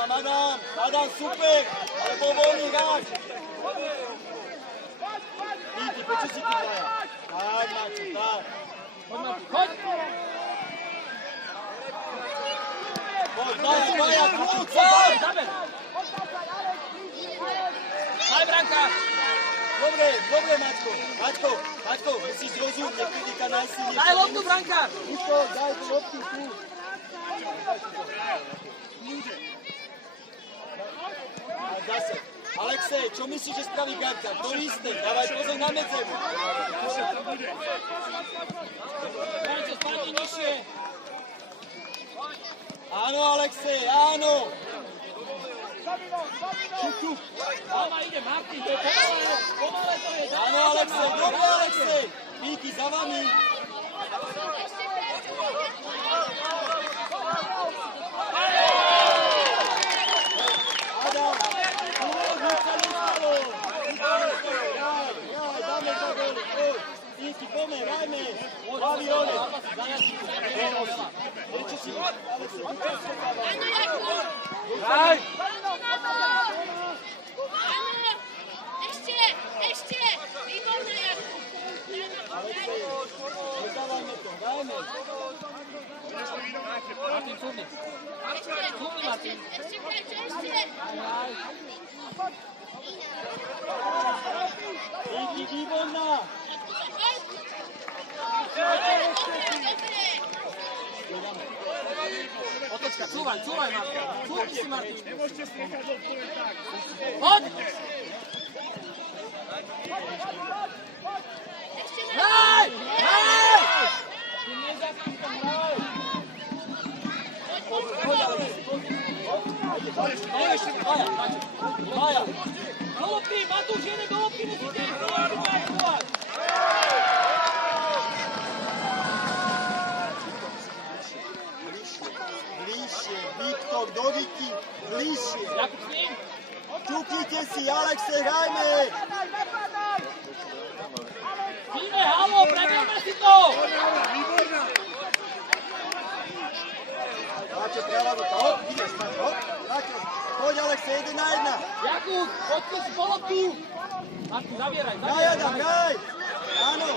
Adam, super! Ale bol voľný hráč! Díky, počuť si tu dvaja. Tak, Mačo, tak. Choď! Poď, dvaja, kľúca! Zaber! Daj, Branka! Dobre, Maťko, musíš rozumieť, niekedy ka najsilnejšie. Daj loptu, Brankár! Uško, daj tu loptu, tu. A zase. Alexej, čo myslíš, že spraví Garka? To isté, dávaj pozor na medzeru. Dajte, spadni nižšie! Áno, Alexej, áno. Mama ide, Martin, to je pomale to je. Áno, Alexej, dobre, Alexej. Díky, za vami. Adam, dáme to dole, poď. Díky, poďme, dajme. Baví ole. Prečo si, Alexej, Daj! Ešte! Výborné, Jakub! Alexej, nedávajme to, dajme. Martin, cúvni. Cúvni, Martin. Ešte, Krajčo, ešte! Díky, výborná. Otočka, cúvaj, Martin. Cúvni si, Martin. Nemôžete striekať odpoveď tak. Poď! Hraj! Hraj! Ty nezakým tam hraj! Maja. Do lopty, Matúš, jede do lopty, musíte ísť do lopty, zajstovať! Bližšie, Viktor, do Viki, bližšie. Jakub s ním? Čuknite si, Alexej, hrajme. Íme, halo, preberme si to! Výborná! Máčo, práva ruka, hop, ideš, Máčo, hop. Máčo, poď, Alexej, 1-1. Jakub, poďte si po loptu! Martin, zavieraj, Hraj, Adam, hraj. Áno.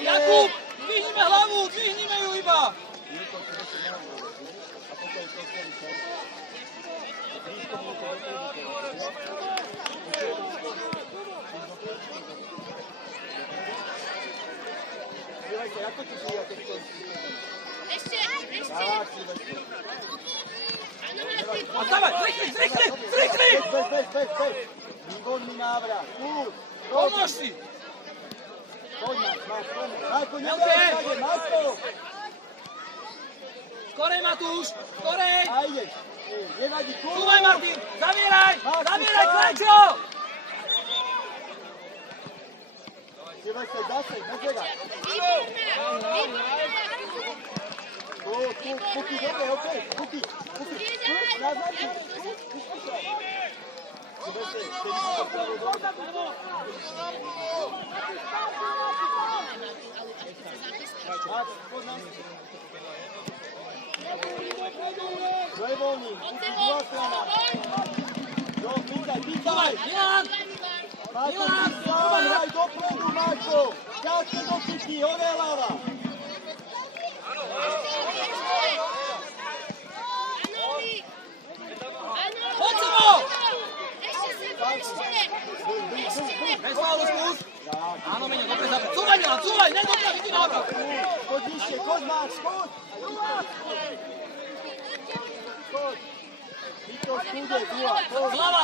Jakub, dvihnime hlavu, dvihnime ju iba! Ešte! A dávaj, zrýchli! Bez. Výborný návrat. Pomôž si! Poď, Marko, neboj, Marko. Skorej, Matúš, skorej! A ideš. Nevadí, Cúvaj, Martin, zavieraj! Zavieraj, Krajčo! Dievaj sa, zase, medzera. Kuky, dobre, okej, Kuky. Naznačí. Dievaj sa, vtedy si to pravil dobre. Max, poď nám. Kto je voľný? Kuky, druhá strana. Jo, pýtaj. Milan! Marko, ty sám, hraj dopredu, Marko. Ťažke do Kuky, hore hlava. Poď sa mo! Bez faulu, skús! Áno, Meňo, dobre zabre. Cúvaj, Milan, cúvaj! Nedobre, vidí návrat! Poď vyššie, poď, Max, poď. Poď. Vito, skúde, druhá, poď. Zľava!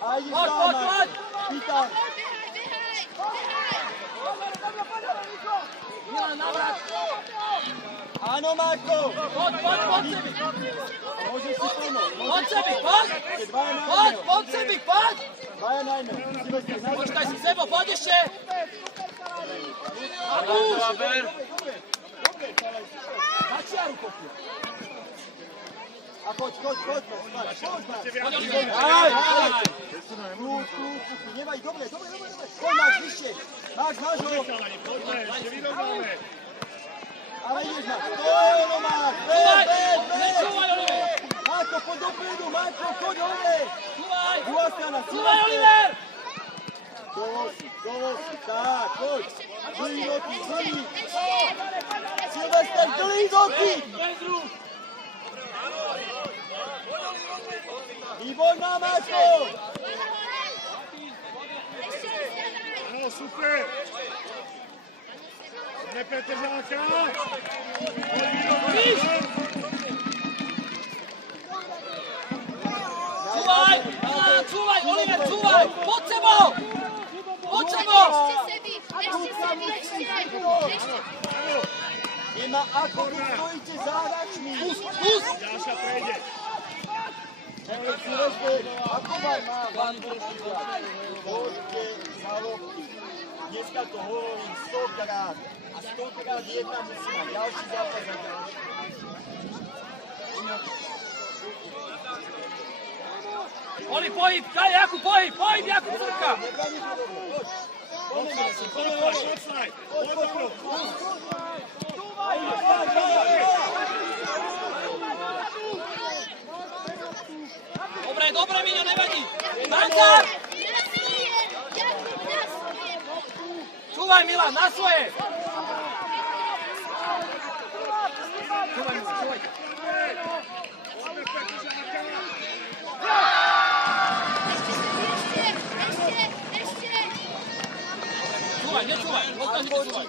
A ideš Poď, tam, Max. poď! Pýtam. Milan, návrat! Áno, Marko. Poď, Sebik! Môžeš si pomôcť. Poď, Sebik, poď! Poď, Sebik, poď! Dvaja na jedno. Počkaj si, Sebo, poď ešte! Matúš! Začiaru kopu. A choď, poďme. Aj! Nevadí, dobre. Poď, Max, vyššie. Max, máš ho. Poďme, ešte vyrovnáme. Ale ideš, Max. To je ono, Max. Nečúvaj, Oliver! Marko, poď dopredu, Marko, poď hore. Čúvaj! Druhá strana, Čúvaj, Oliver! Dovosi, tak, poď. Dlhý noty, dlhý. Ešte! Silvester, dlhý noty. Bez rúk! Výborná, Marko. Ešte, vstávaj! Áno, super. Nepretržáka. Víš! Čúvaj! Čúvaj, Oliver, čúvaj! Poď sebou! Poď sebou! Ešte! Nemá ako, vy stojíte zádačmi. Pus! Ďaša prejde. Silvester, ako má? Poďte za lopty. Dneska to hovorím 100-krát. A 100-krát jedna musí mať ďalší zápas a ďalší. Oli, pohyb! Daj, Jakub, pohyb! Pohyb, Jakub, crka! Nebrani to dobre, poď. Poďme, Marcin, poďme Poď, hore. poď. Ajde, daj. Dobre, Miňo, nevadí! Brankár! Čúvaj, Milan, na svoje! Čúvaj, Milan, čúvaj! Čúvaj, nečúvaj, odkaž, nečúvaj!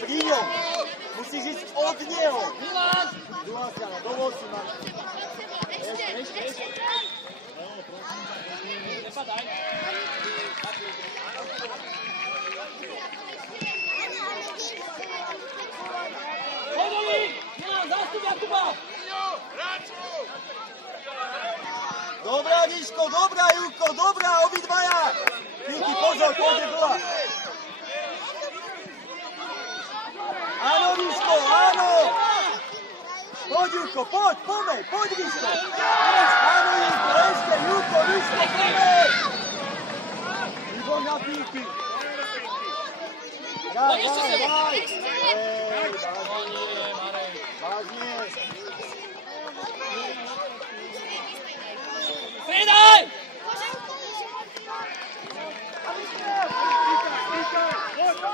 Pri ňom. Musíš ísť od neho. Milan! Druhá strana, dovol si ma. Nepadaj! Poďoli! Milan, zastup Jakuba! Dobrá, Niško, dobrá, Júko, dobrá, obidvaja. Júky, pozor, pôjde bola. Áno, Niško, áno. Poď, Júko, poď, Niško. Áno, Júko, ešte, Júko, Niško, poď. Výborná píky. Poď ešte sem. Vážne. Pridaj!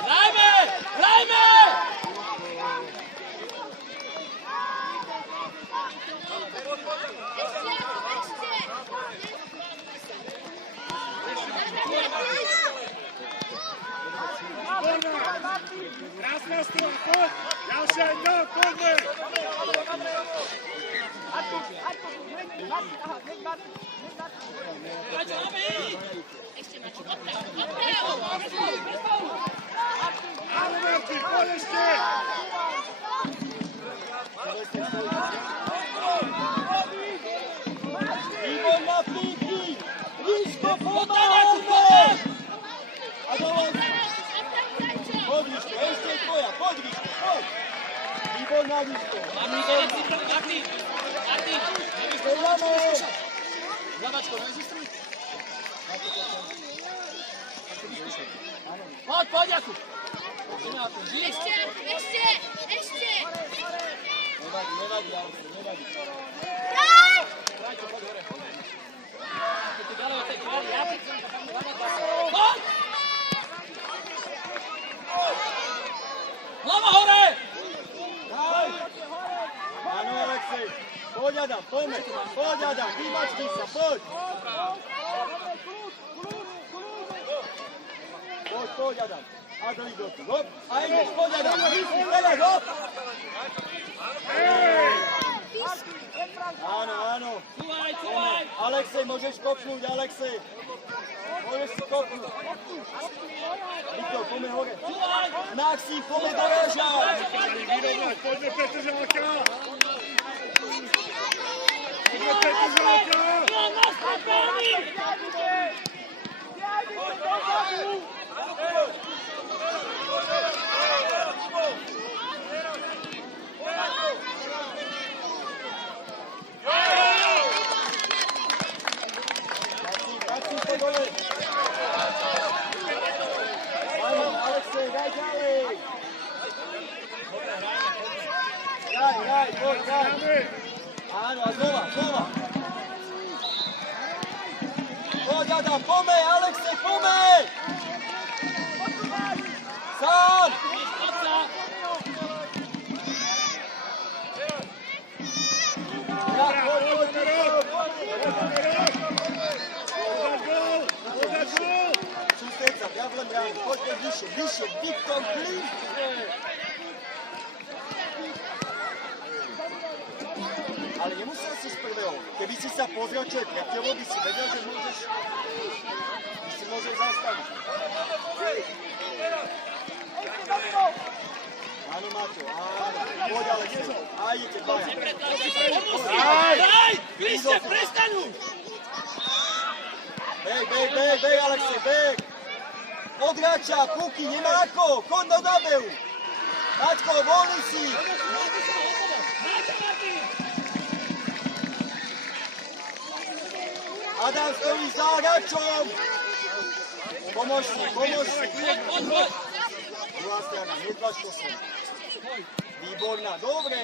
Hrajme! Hrajme! Krásna strana, poď. Ďalšia jedna, poďme. Áno, Martin, poď ešte. Výborná píky. Niško, Poď, pomáhajme. A dovol si. Poď, Niško, ešte je tvoja. Poď, Niško, poď. Výborná, Niško. Martin, Strieľame. Zavačko, nezistruj. Poď, Jakub. Ešte! Nevadí, Alfred, nevadí. Dajte, poď hore. Ty ďalej od tej chváli, ja ti chcem tam zavať. Poď! Hlava hore! Daj. Áno, Alexej. Poď, Adam, poďme. Poď, Adam, vymačky sa, poď. Poď, Adam. A do igotu, hop. A ideš, poď, Adam. Vysli, teraz, hop. Áno. Čúvaj! Alexej, môžeš kopnúť, Alexej. Môžeš si kopnúť. Viktor, poďme hore. Čúvaj! Maxi, poďme do reža. Vyrovnať, poďme Petržáka. Poďme Petržáka. Milan, nastavený! pome, Aleksej, pome! Sám! Ja, poď, sústreď sa, diablem ráno, poďme vyššie, Viktor, bližšie! Ale nemusel si z prvého. Keby si sa pozrel, čo je pred tebou, by si vedel, že môžeš zastaviť. Áno, Maťo, áno. Poď, Aleksej. Aj, idete dvaja. Daj! Bližšie, prestaň už! Bej, Aleksej, bej! Odhráča, puky, nemá ako, chod do nabehu. Maťko, voľný si. Adam stojí za hráčom. Pomôž si. Poď! Druhá strana, netlač to sem. Výborná, dobre.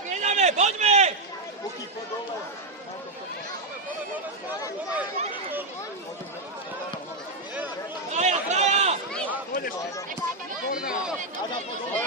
Prijedame, poďme! Puky, poď dole. Traja! Adam, poď dole.